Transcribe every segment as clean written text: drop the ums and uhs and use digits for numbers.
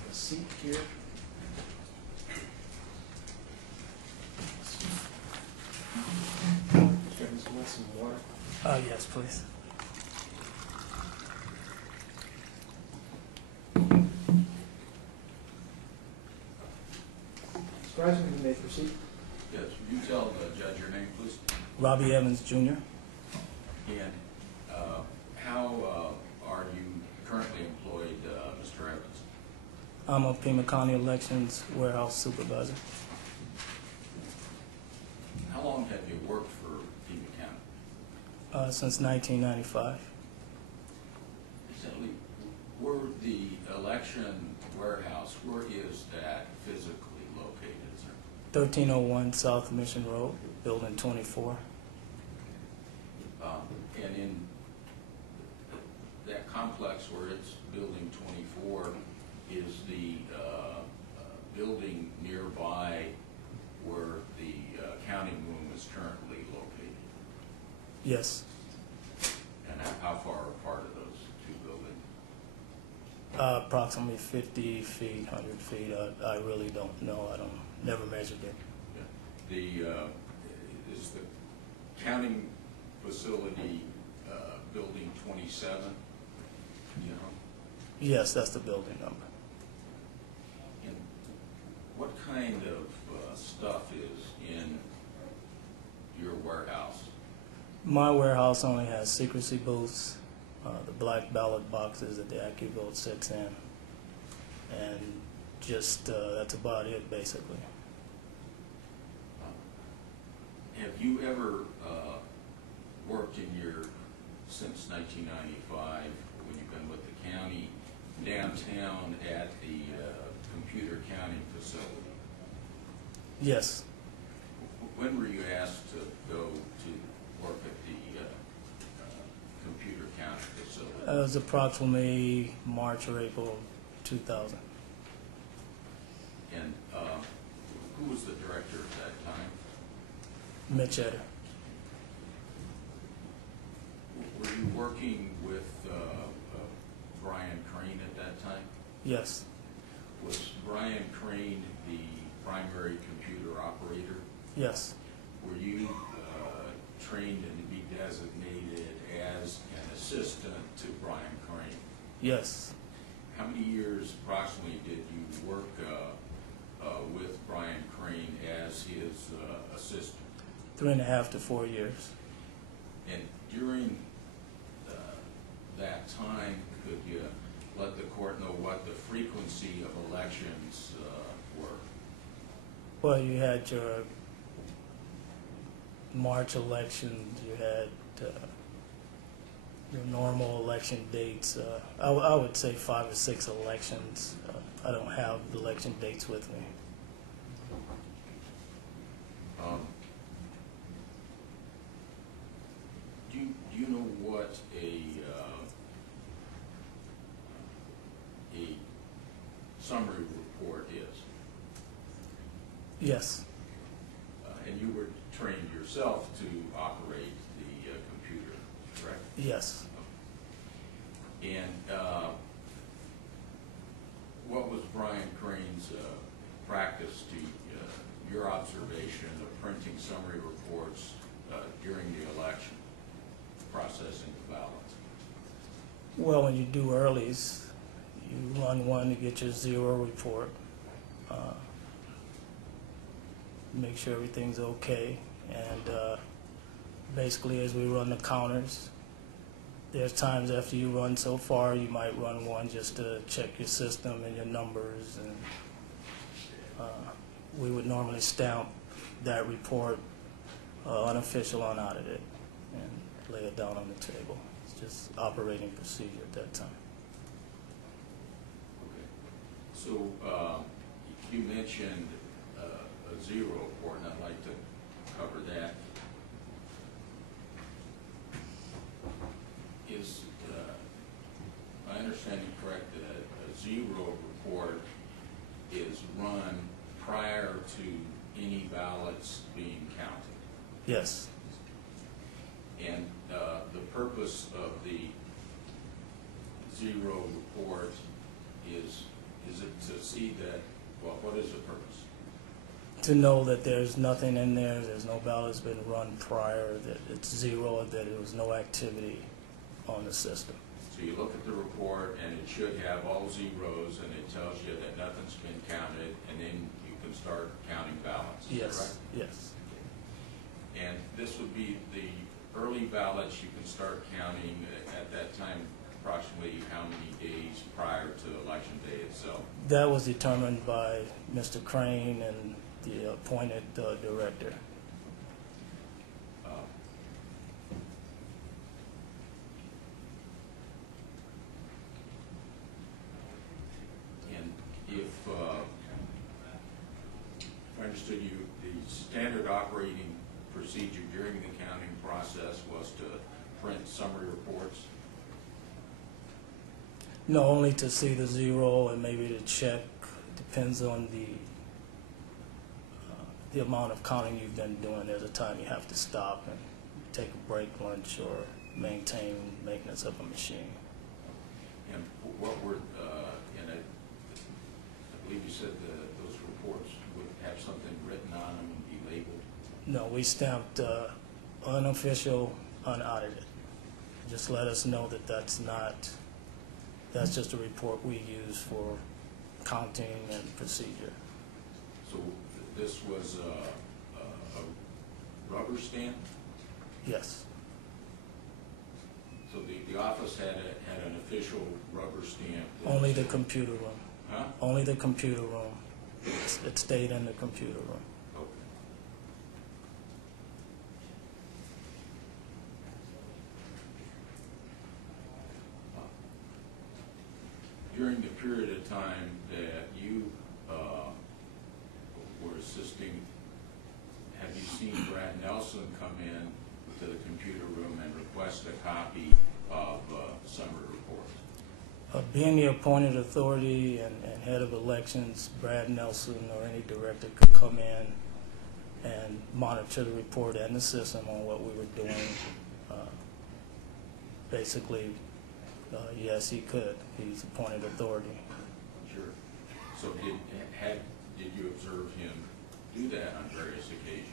have a seat here. Friends, want some water? Yes, please. Mr. Reisman, you may proceed. Yes, will you tell the judge your name, please? Robbie Evans, Jr. And how are you currently employed, Mr. Evans? I'm a Pima County Elections Warehouse Supervisor. How long have you worked for Pima County? Since 1995. Recently, where the election warehouse, where is that physically located, sir? 1301 South Mission Road, Building 24. And in that complex where it's Building 24, is the building nearby where the counting room is currently located? Yes. And how far apart are those two buildings? Approximately 50 feet, 100 feet. I really don't know. Never measured it. Yeah. Is the counting facility Building 27? You know? Yes, that's the building number. And what kind of stuff is in your warehouse? My warehouse only has secrecy booths, the black ballot boxes that the AccuVote sits in, and just that's about it, basically. Have you ever worked since 1995, when you've been with the county, downtown at the computer counting facility? Yes. When were you asked to go to work at the computer counting facility? It was approximately March or April 2000. And who was the director at that time? Mitch Eder. Were you working with Bryan Crane at that time? Yes. Was Bryan Crane the primary computer operator? Yes. Were you trained and to be designated as an assistant to Bryan Crane? Yes. How many years approximately did you work with Bryan Crane as his assistant? 3.5 to 4 years. And during that time, could you let the court know what the frequency of elections were? Well, you had your March elections, you had your normal election dates. I would say 5 or 6 elections. I don't have the election dates with me. Do you know what a summary report is? Yes. And you were trained yourself to operate the computer, correct? Yes. And what was Bryan Crane's practice to your observation of printing summary reports during the election, processing the ballots? Well, when you do earlies, you run one to get your 0 report, make sure everything's okay, and basically as we run the counters, there's times after you run so far, you might run one just to check your system and your numbers, and we would normally stamp that report unofficial, unaudited, and lay it down on the table. It's just operating procedure at that time. Okay. So you mentioned a 0 report, and I'd like to cover that. Is my understanding correct that a 0 report is run prior to any ballots being counted? Yes. And the purpose of the 0 report is Is it to see that, well, what is the purpose? To know that there's nothing in there, there's no ballots been run prior, that it's zero, that there was no activity on the system. So you look at the report, and it should have all zeros, and it tells you that nothing's been counted, and then you can start counting ballots. Is that Yes, right? yes. And this would be the early ballots you can start counting at that time, approximately how many days prior to election day itself? That was determined by Mr. Crane and the appointed director. And if I understood you, the standard operating procedure during the counting process was to print summary reports? No, only to see the zero and maybe to check, depends on the amount of counting you've been doing. There's a time you have to stop and take a break, lunch, or maintain maintenance of a machine. And what were, and I believe you said those reports would have something written on them and be labeled? No, we stamped unofficial, unaudited. Just let us know that that's just a report we use for counting and procedure. So this was a rubber stamp? Yes. So the office had an official rubber stamp? Only the computer room. Huh? Only the computer room. It stayed in the computer room. Okay. During the period of time that you were assisting, have you seen Brad Nelson come in to the computer room and request a copy of summary reports? Being the appointed authority and head of elections, Brad Nelson or any director could come in and monitor the report and the system on what we were doing. Basically, yes, he could. He's appointed authority. Sure. So did you observe him do that on various occasions?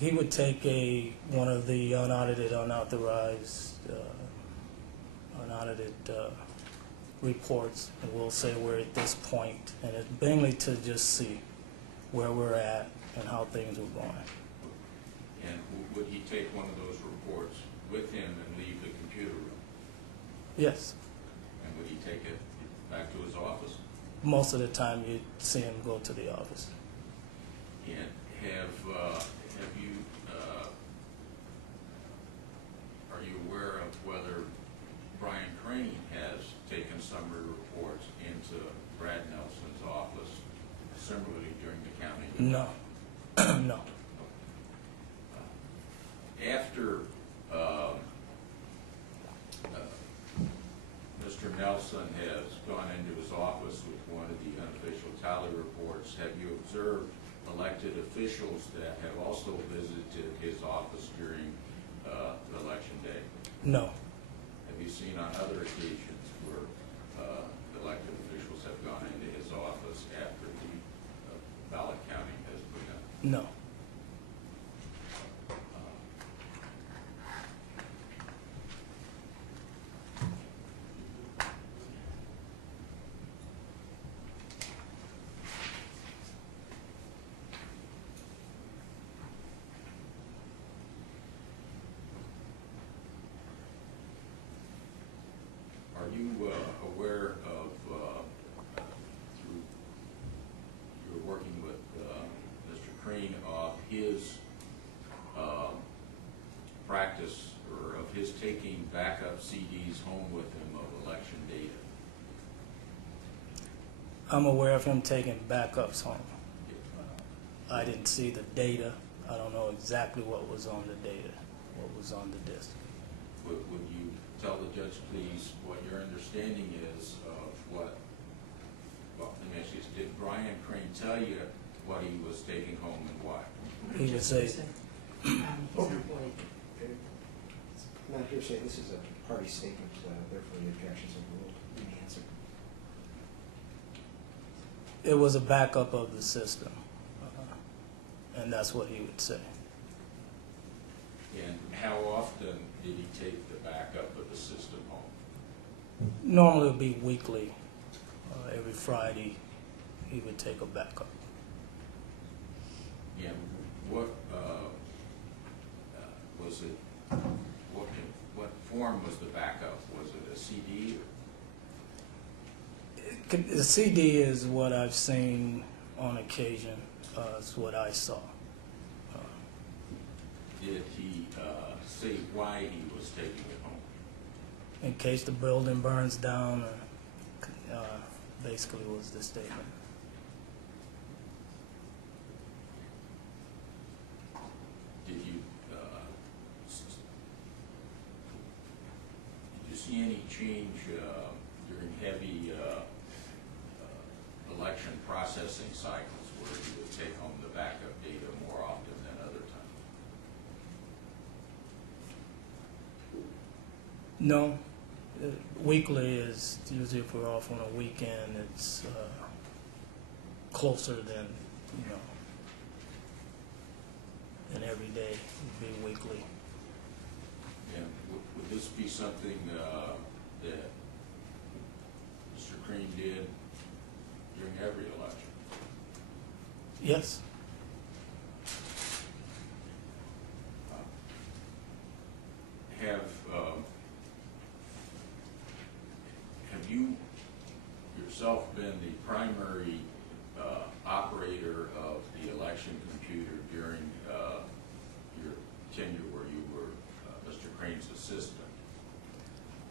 He would take one of the unaudited, unauthorized, unaudited reports, and we'll say we're at this point, and it's mainly to just see where we're at and how things were going. And would he take one of those reports with him and leave the computer room? Yes. And would he take it back to his office? Most of the time you'd see him go to the office. And have you, are you aware of whether Bryan Crane has taken summary reports into Brad Nelson's office similarly during the counting? No. No. After Mr. Nelson has gone into his office with one of the unofficial tally reports, have you observed elected officials that have also visited his office during the election day? No. Have you seen on other occasions where elected officials have gone into his office after the ballot counting has begun? No. Are you aware of, through you're working with Mr. Crane, of his practice or of his taking backup CDs home with him of election data? I'm aware of him taking backups home. I didn't see the data. I don't know exactly what was on the data, what was on the disk. Would you tell the judge, please, what your understanding is of what, well, let me ask you this, did Bryan Crane tell you what he was taking home and why? He would say, Not hearsay, this is a party statement, therefore the objections are ruled in the answer. It was a backup of the system, and that's what he would say. And how often did he take the backup of the system home? Normally it would be weekly. Every Friday he would take a backup. And what was it? What form was the backup? Was it a CD? The CD is what I've seen on occasion. It's what I saw. Did he say why he was taking it home? In case the building burns down, basically was the statement. Did you see any change during heavy election processing cycles where you would take home the backup data more often than other times? No. Weekly is usually if we're off on a weekend, it's closer than, than every day. It would be weekly. And would this be something that Mr. Crane did during every election? Yes. Have you yourself been the primary operator of the election computer during your tenure where you were Mr. Crane's assistant?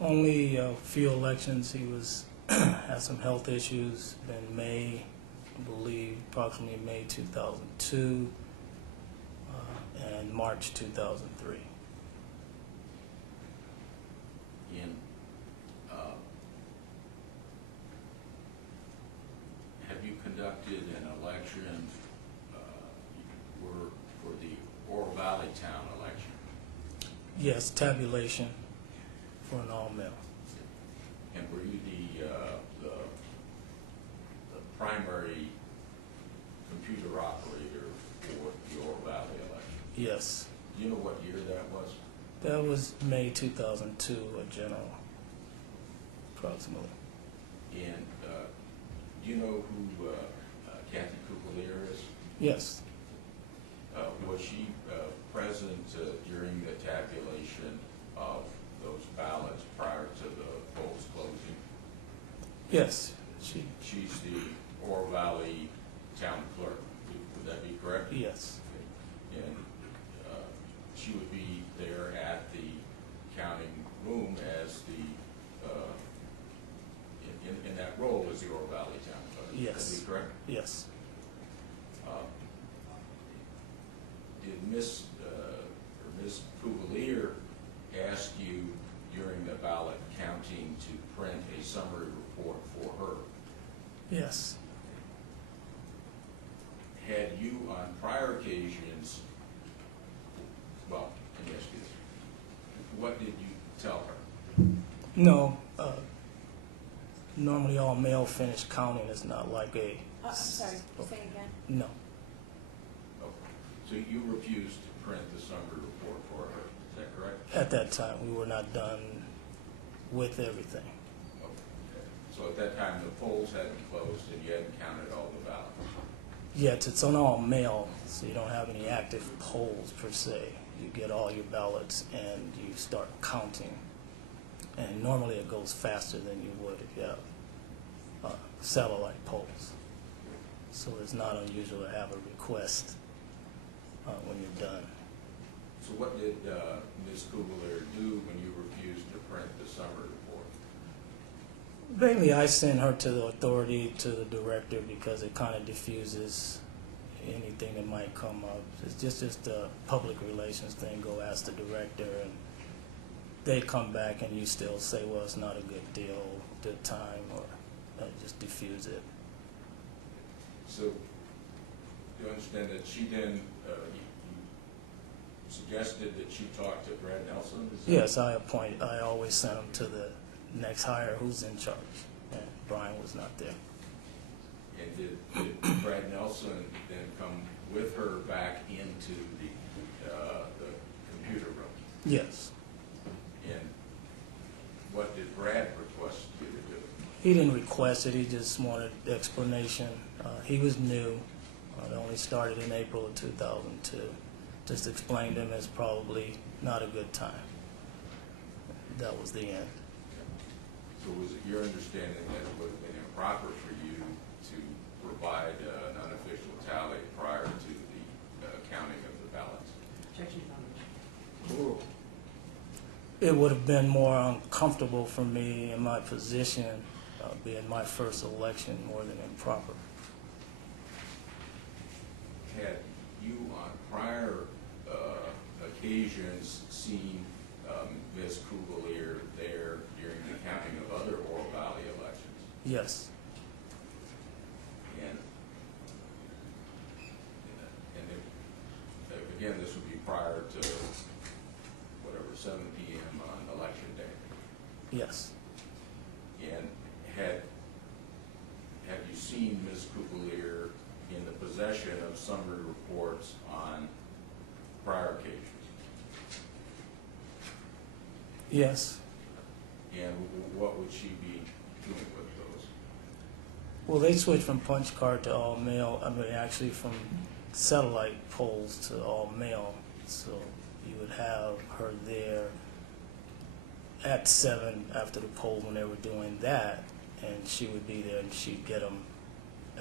Only a few elections. He was had some health issues in May, I believe, approximately May 2002 and March 2003. And have you conducted an election for the Oro Valley Town election? Yes, tabulation for an all-mail. And were you the primary computer operator for the Oro Valley election? Yes. Do you know what year that was? That was May 2002, a general, approximately. And do you know who Kathy Kupelier is? Yes. Was she present during the tabulation of those ballots prior to the polls closing? Yes. She's the Oro Valley Town Clerk. Would that be correct? Yes. And she would be there at the counting room as the in that role as the Oro Valley Town Clerk. Yes. Would that be correct? Yes. Did Ms. Kupelier ask you during the ballot counting to print a summary report for her? Yes. Had you on prior occasions, well, let me ask you this, what did you tell her? No. Normally all mail finished counting is not like a... I'm sorry, say again? No. Okay. So you refused to print the summary report for her, is that correct? At that time, we were not done with everything. Okay. So at that time, the polls hadn't closed and you hadn't counted all the ballots? Yet it's on all mail, so you don't have any active polls per se. You get all your ballots and you start counting. And normally it goes faster than you would if you have satellite polls. So it's not unusual to have a request when you're done. So what did Ms. Kupelier do when you refused to print the summary report? Mainly I send her to the authority, to the director, because it kind of diffuses anything that might come up. It's just a public relations thing. Go ask the director, and they come back and you still say, well, it's not a good deal, good time, or just diffuse it. So you understand that she then, you suggested that she talk to Brad Nelson? Yes, I always send them to the next hire who's in charge, and Bryan was not there. And did Brad Nelson then come with her back into the computer room? Yes. And what did Brad request you to do? He didn't request it, he just wanted explanation. He was new. It only started in April of 2002. Just explained to him it's probably not a good time. That was the end. So was it your understanding that it would have been improper for you to provide an unofficial tally prior to the counting of the ballots? Objection found. Ooh. It would have been more uncomfortable for me in my position, being my first election, more than improper. Had you on prior occasions seen Ms. Kugelier there during the counting of other Oro Valley elections? Yes. And again, this would be prior to whatever, 7 p.m. on election day. Yes. And have you seen Ms. Kugelier in the possession of summary reports on prior occasions? Yes. And what would she be doing with those? Well, they switched from punch card to all mail. I mean, actually from satellite polls to all mail. So you would have her there at 7 after the poll when they were doing that, and she would be there and she'd get them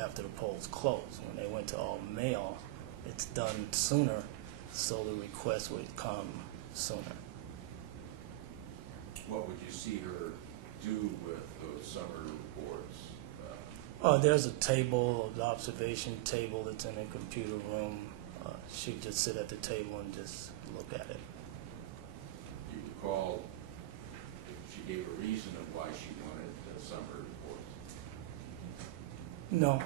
after the polls closed. When they went to all mail, it's done sooner, so the request would come sooner. What would you see her do with those summary reports? There's a table, an observation table that's in a computer room. She'd just sit at the table and just look at it. Do you recall if she gave a reason of why she wanted the summary reports? No.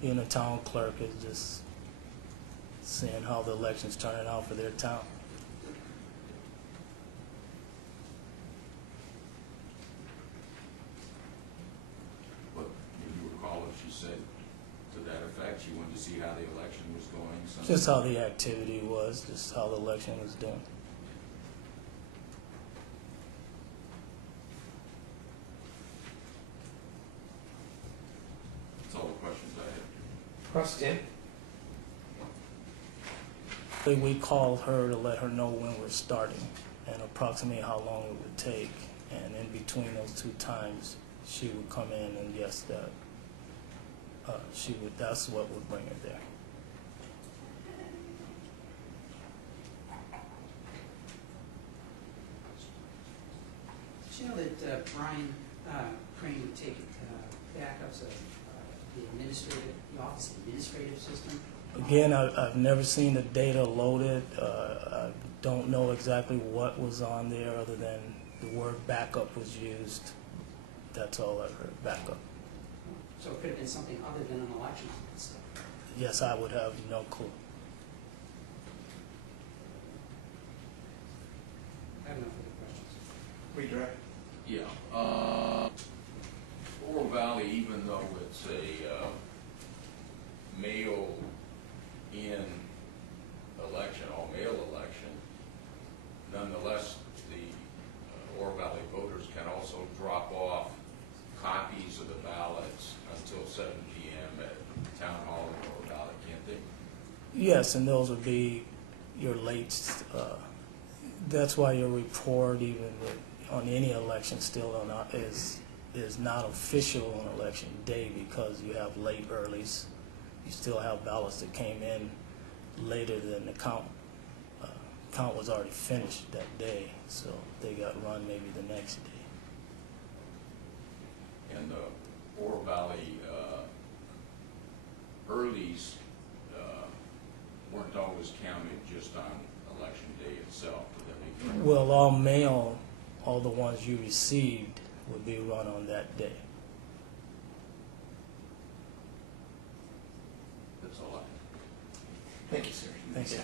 Being a town clerk is just seeing how the election's turning out for their town. But do you recall if she said to that effect she wanted to see how the election was going? Just how the activity was, just how the election was doing. That's all the questions I had. Cross Tim. We called her to let her know when we're starting and approximately how long it would take. And in between those two times, she would come in and yes, that that's what would bring her there. Did you know that Bryan Crane would take backups of the Office Administrative System? Again, I've never seen the data loaded. I don't know exactly what was on there other than the word backup was used. That's all I've heard, backup. So it could have been something other than an election stuff. Yes, I would have no clue. I have no further questions. Redirect. Yeah. Oro Valley, even though it's a mail-in election, all-mail election, nonetheless, the Oro Valley voters can also drop off copies of the ballots until 7 p.m. at Town Hall in Oro Valley, can't they? Yes, and those would be your late. That's why your report, even on any election, still is not official on election day because you have late earlies. You still have ballots that came in later than the count. Count was already finished that day, so they got run maybe the next day. And the Oro Valley earlies weren't always counted just on election day itself. Would that be correct? Well, all mail, all the ones you received would be run on that day. That's all I have. Thank you, sir. Thank you.